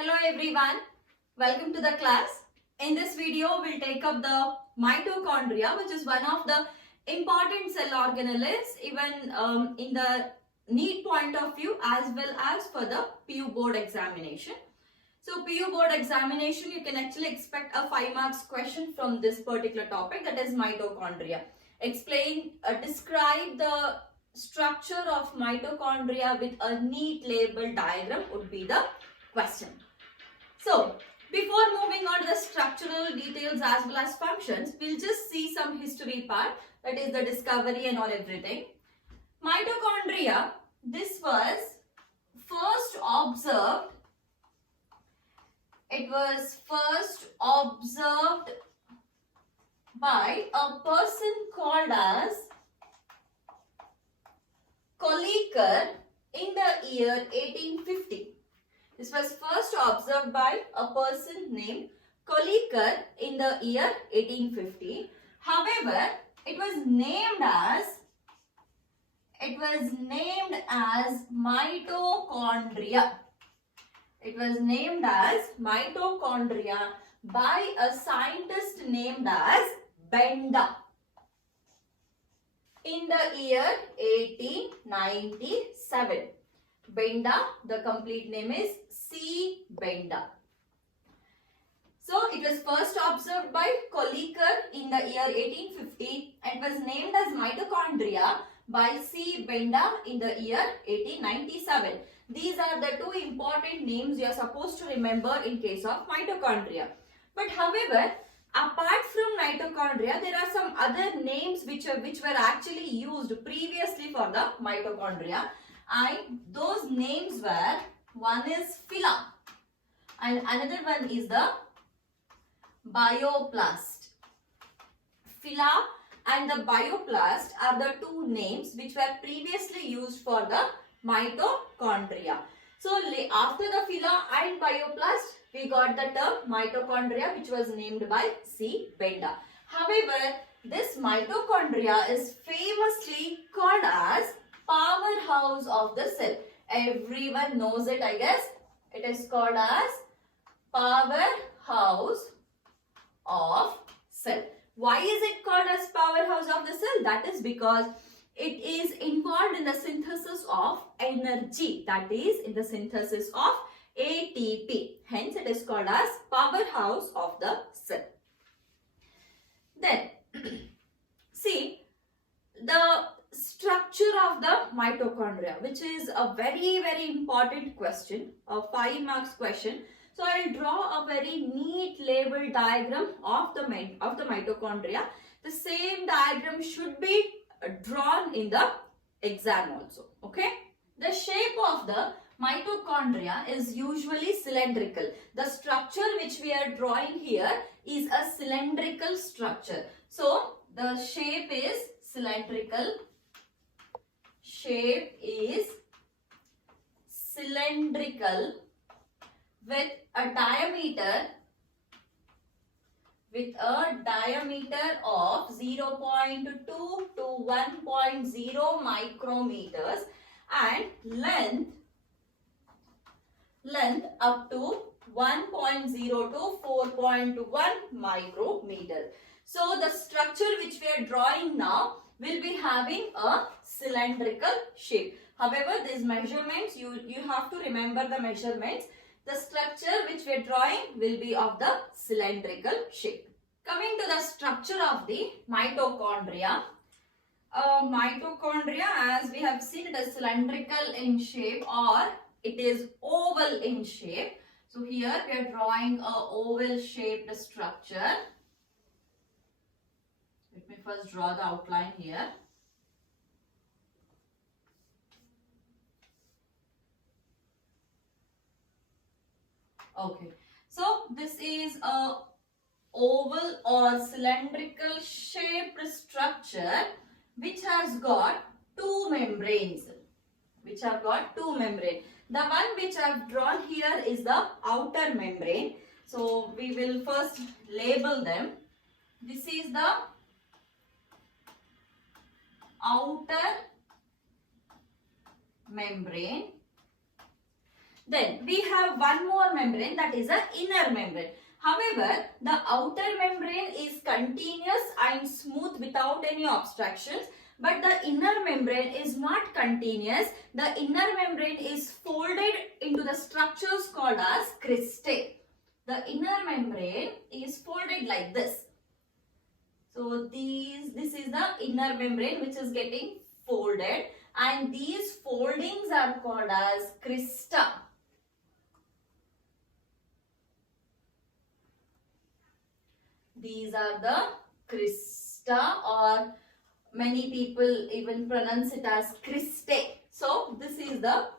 Hello everyone, welcome to the class. In this video, we'll take up the mitochondria, which is one of the important cell organelles even in the NEET point of view as well as for the PU board examination. So PU board examination, you can actually expect a 5 marks question from this particular topic, that is mitochondria. Describe the structure of mitochondria with a neat label diagram would be the question. So, before moving on to the structural details as well as functions, we'll just see some history part, that is the discovery and all everything. Mitochondria, this was first observed, by a person called as Kolliker in the year 1850. This was first observed by a person named Kolliker in the year 1850. However, it was named as mitochondria. It was named as mitochondria by a scientist named as Benda in the year 1897. Benda, the complete name is C. Benda. So, it was first observed by Kolliker in the year 1850 and was named as mitochondria by C. Benda in the year 1897. These are the two important names you are supposed to remember in case of mitochondria. But however, apart from mitochondria, there are some other names which were actually used previously for the mitochondria. And those names were, one is phyla and another one is the bioplast. Phyla and the bioplast are the two names which were previously used for the mitochondria. So after the phyla and bioplast, we got the term mitochondria, which was named by C. Benda. However, this mitochondria is famously called as powerhouse of the cell. Everyone knows it, I guess. It is called as powerhouse of cell. Why is it called as powerhouse of the cell? That is because it is involved in the synthesis of energy. That is in the synthesis of ATP. Hence, it is called as powerhouse of the cell. Then, see the structure of the mitochondria, which is a very important question, a 5 marks question. So I will draw a very neat label diagram of the mitochondria. The same diagram should be drawn in the exam also. Okay. The shape of the mitochondria is usually cylindrical. The structure which we are drawing here is a cylindrical structure. So the shape is cylindrical. Shape is cylindrical with a diameter of 0.2 to 1.0 micrometers and length up to 1.0 to 4.1 micrometer. So the structure which we are drawing now will be having a cylindrical shape. However, these measurements, you have to remember the measurements. The structure which we are drawing will be of the cylindrical shape. Coming to the structure of the mitochondria. Mitochondria, as we have seen, it is cylindrical in shape or it is oval in shape. So here we are drawing a oval shaped structure. Let me first draw the outline here. Okay, so this is a oval or cylindrical shaped structure which has got two membranes. The one which I have drawn here is the outer membrane. So we will first label them. This is the outer membrane. Then we have one more membrane, that is the inner membrane. However, the outer membrane is continuous and smooth without any obstructions. But the inner membrane is not continuous. The inner membrane is folded into the structures called as cristae. The inner membrane is folded like this. So this is the inner membrane which is getting folded, and these foldings are called as crista. These are the crista, or many people even pronounce it as cristae. So this is the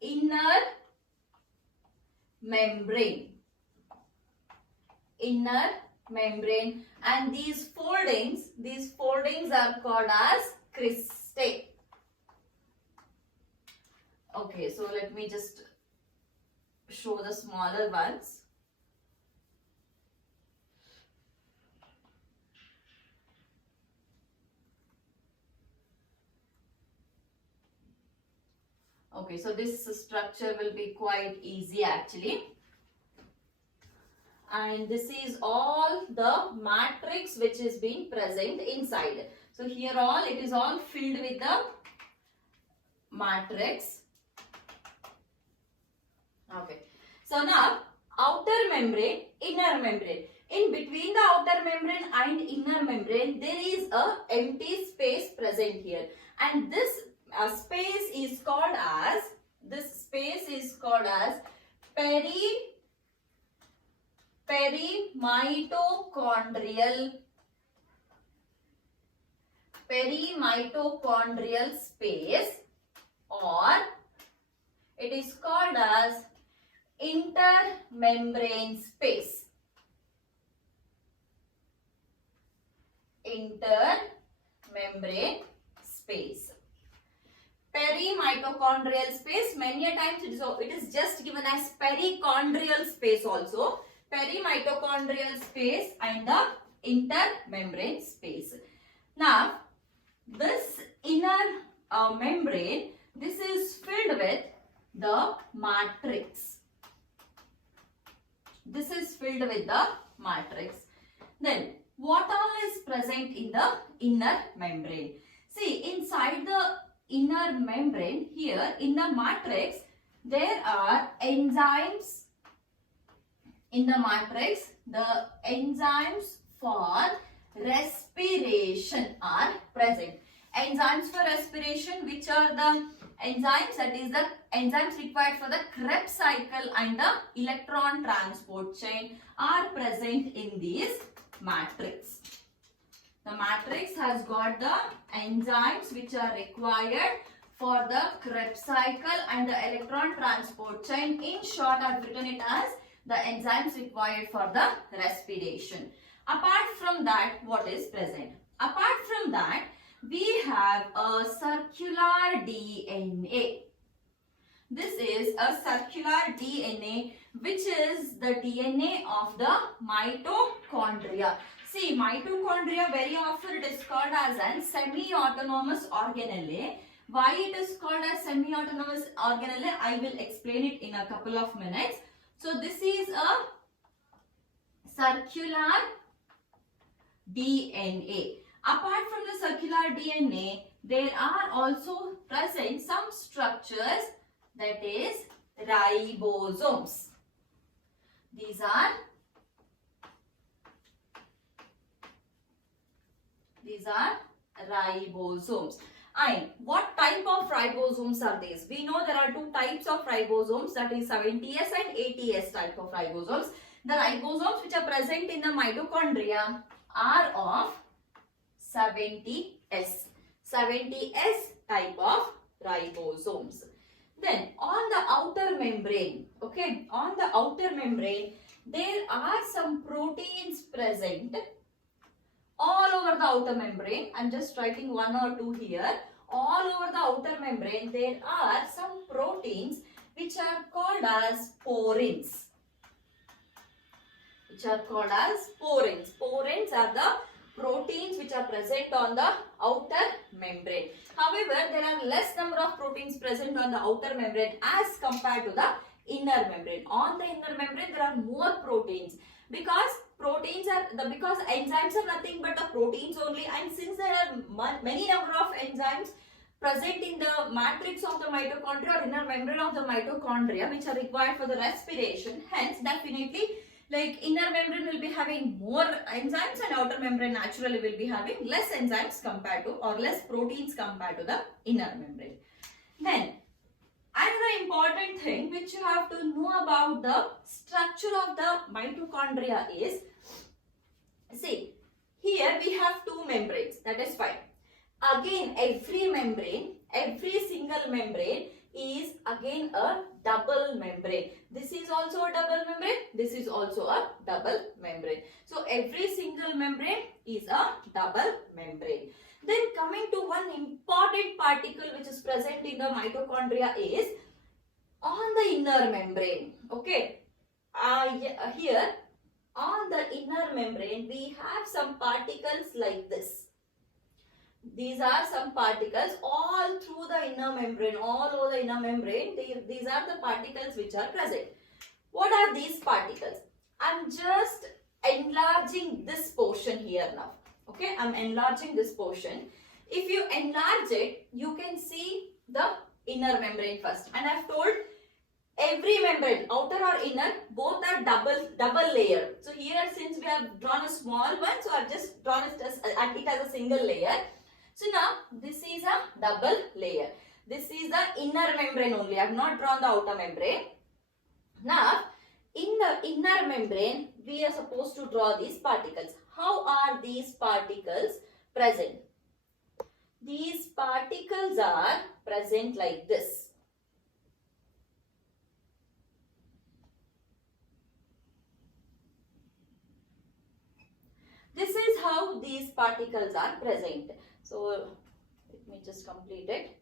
inner membrane. Inner membrane, and these foldings are called as cristae. Okay, so let me just show the smaller ones. Okay, so this structure will be quite easy actually. And this is all the matrix which is being present inside. So here it is all filled with the matrix. Okay. So now outer membrane, inner membrane. In between the outer membrane and inner membrane, there is a empty space present here. And this space is called as perimitochondrial space, or it is called as intermembrane space. Intermembrane space. Perimitochondrial space, many a times it is just given as perichondrial space also. Perimitochondrial space and the intermembrane space. Now, this inner membrane, this is filled with the matrix. This is filled with the matrix. Then, what all is present in the inner membrane? See, inside the inner membrane, here in the matrix, there are enzymes. In the matrix, the enzymes for respiration are present. Enzymes for respiration, which are the enzymes, that is the enzymes required for the Krebs cycle and the electron transport chain, are present in this matrix. The matrix has got the enzymes which are required for the Krebs cycle and the electron transport chain. In short, I have written it as the enzymes required for the respiration. Apart from that, what is present? Apart from that, we have a circular DNA. This is a circular DNA, which is the DNA of the mitochondria. See, mitochondria, very often it is called as a semi-autonomous organelle. Why it is called as semi-autonomous organelle, I will explain it in a couple of minutes. So this is a circular DNA. Apart from the circular DNA, there are also present some structures, that is ribosomes. These are ribosomes. And what type of ribosomes are these? We know there are two types of ribosomes, that is 70S and 80S type of ribosomes. The ribosomes which are present in the mitochondria are of 70S. 70S type of ribosomes. Then on the outer membrane, okay, on the outer membrane, there are some proteins present all over the outer membrane. I am just writing one or two here. All over the outer membrane, there are some proteins which are called as porins. Porins are the proteins which are present on the outer membrane. However, there are less number of proteins present on the outer membrane as compared to the inner membrane. On the inner membrane, there are more proteins because because enzymes are nothing but the proteins only, and since there are many number of enzymes present in the matrix of the mitochondria or inner membrane of the mitochondria which are required for the respiration, hence definitely like inner membrane will be having more enzymes and outer membrane naturally will be having less enzymes compared to or less proteins compared to the inner membrane. Then another important thing which you have to know about the structure of the mitochondria is, see, here we have two membranes, that is fine. Again, every single membrane is again a double membrane. This is also a double membrane, this is also a double membrane. So every single membrane is a double membrane. Then coming to one important particle which is present in the mitochondria is on the inner membrane. Okay, here on the inner membrane we have some particles like this. These are some particles all through the inner membrane, all over the inner membrane. These are the particles which are present. What are these particles? I am just enlarging this portion here now. Okay, I am enlarging this portion. If you enlarge it, you can see the inner membrane first. And I have told every membrane, outer or inner, both are double layer. So here, since we have drawn a small one, so I have just drawn it as a single layer. So now this is a double layer. This is the inner membrane only. I have not drawn the outer membrane. Now in the inner membrane we are supposed to draw these particles. How are these particles present? These particles are present like this. This is how these particles are present. So let me just complete it.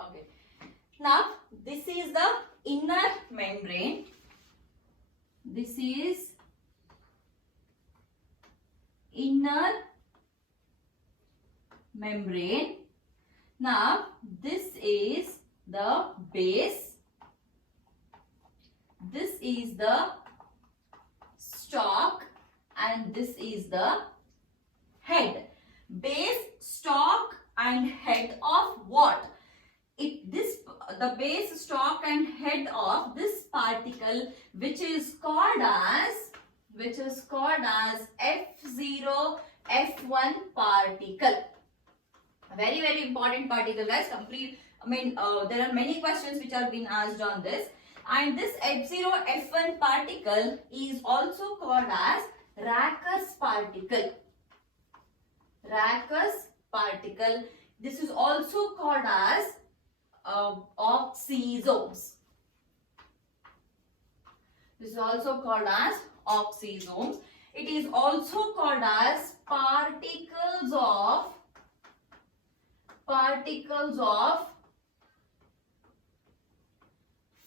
Okay. Now this is the inner membrane. This is inner membrane. Now this is the base. This is the stalk and this is the head. Base, stalk and head of what? The base, stalk and head of this particle which is called as F0 F1 particle. Very important particle, guys. There are many questions which are being asked on this. And this F0 F1 particle is also called as Rackus particle. Rackus particle. This is also called as oxysomes. This is also called as oxysomes. It is also called as particles of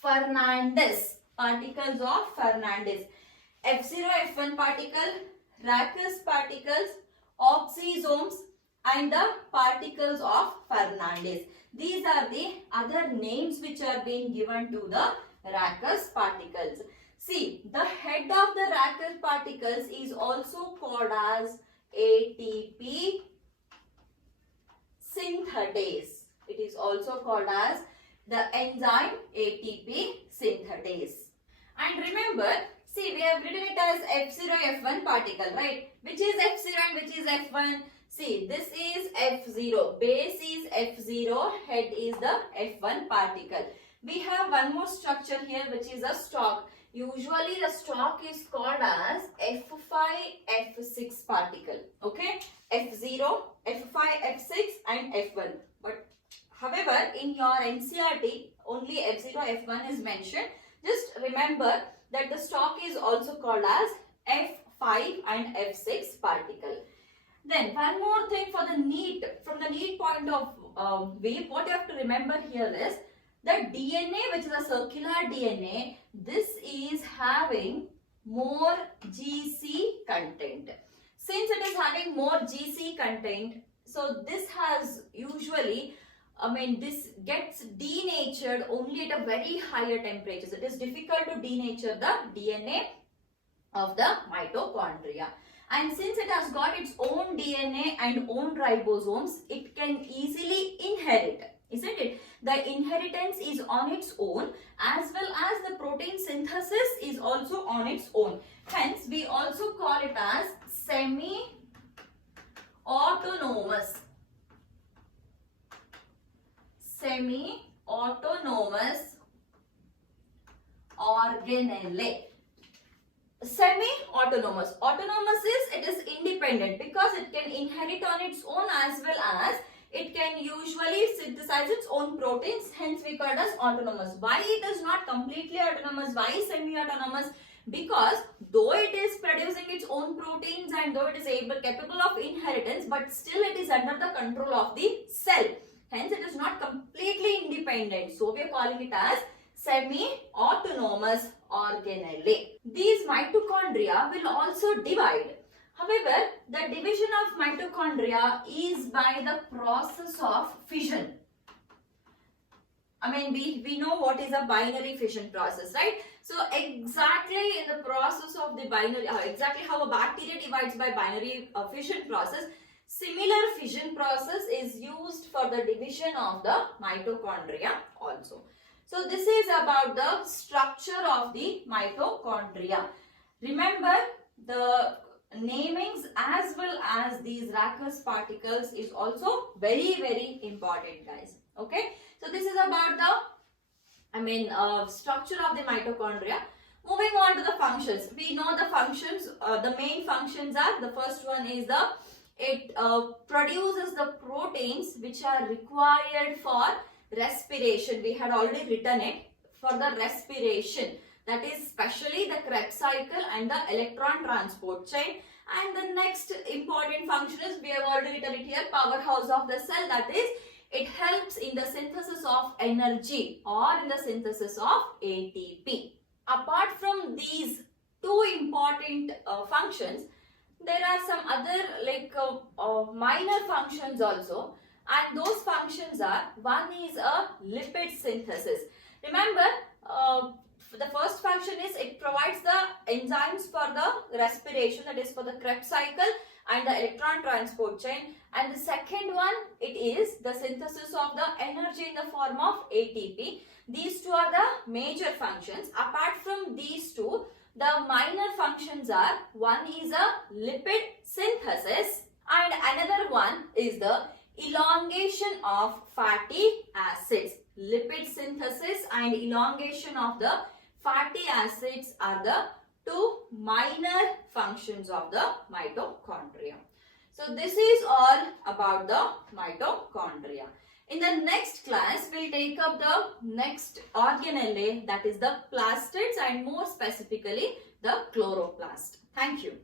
Fernandez. Particles of Fernandez. F0 F1 particle, Rackus particles, oxysomes and the particles of Fernandez. These are the other names which are being given to the Rackus particles. See, the head of the Rackus particles is also called as ATP synthetase. It is also called as the enzyme ATP synthetase. And remember, see, we have written it as F0 F1 particle, right? Which is F0 and which is F1? See, this is F0, base is F0, head is the F1 particle. We have one more structure here which is a stalk. Usually the stalk is called as F5, F6 particle. Okay, F0, F5, F6 and F1. But however, in your NCERT, only F0, F1 is mentioned. Just remember that the stalk is also called as F5 and F6 particle. Then one more thing for the NEET, from the NEET point of view, what you have to remember here is the DNA, which is a circular DNA, this is having more GC content. Since it is having more GC content, so this has usually, this gets denatured only at a very higher temperatures. It is difficult to denature the DNA of the mitochondria. And since it has got its own DNA and own ribosomes, it can easily inherit, isn't it? The inheritance is on its own, as well as the protein synthesis is also on its own. Hence, we also call it as semi-autonomous. Semi-autonomous organelle. Semi-autonomous. Autonomous is, it is independent because it can inherit on its own, as well as it can usually synthesize its own proteins. Hence, we call it as autonomous. Why it is not completely autonomous? Why semi-autonomous? Because though it is producing its own proteins and though it is capable of inheritance, but still it is under the control of the cell. Hence, it is not completely independent. So, we are calling it as semi-autonomous organelle. These mitochondria will also divide. However, the division of mitochondria is by the process of fission. We know what is a binary fission process, right? So, exactly in the process of the binary, exactly how a bacteria divides by binary fission process, similar fission process is used for the division of the mitochondria also. So, this is about the structure of the mitochondria. Remember, the namings as well as these Rackus particles is also very, very important, guys. Okay. So, this is about the structure of the mitochondria. Moving on to the functions. We know the functions. The main functions are, the first one is it produces the proteins which are required for respiration. We had already written it for the respiration. That is especially the Krebs cycle and the electron transport chain. And the next important function is, we have already written it here, powerhouse of the cell. That is, it helps in the synthesis of energy or in the synthesis of ATP. Apart from these two important functions, there are some other minor functions also, and those functions are, one is a lipid synthesis. Remember, the first function is it provides the enzymes for the respiration, that is for the Krebs cycle and the electron transport chain, and the second one, it is the synthesis of the energy in the form of ATP. These two are the major functions. Apart from these two, the minor functions are, one is a lipid synthesis and another one is the elongation of fatty acids. Lipid synthesis and elongation of the fatty acids are the two minor functions of the mitochondria. So, this is all about the mitochondria. In the next class, we will take up the next organelle, that is the plastids, and more specifically the chloroplast. Thank you.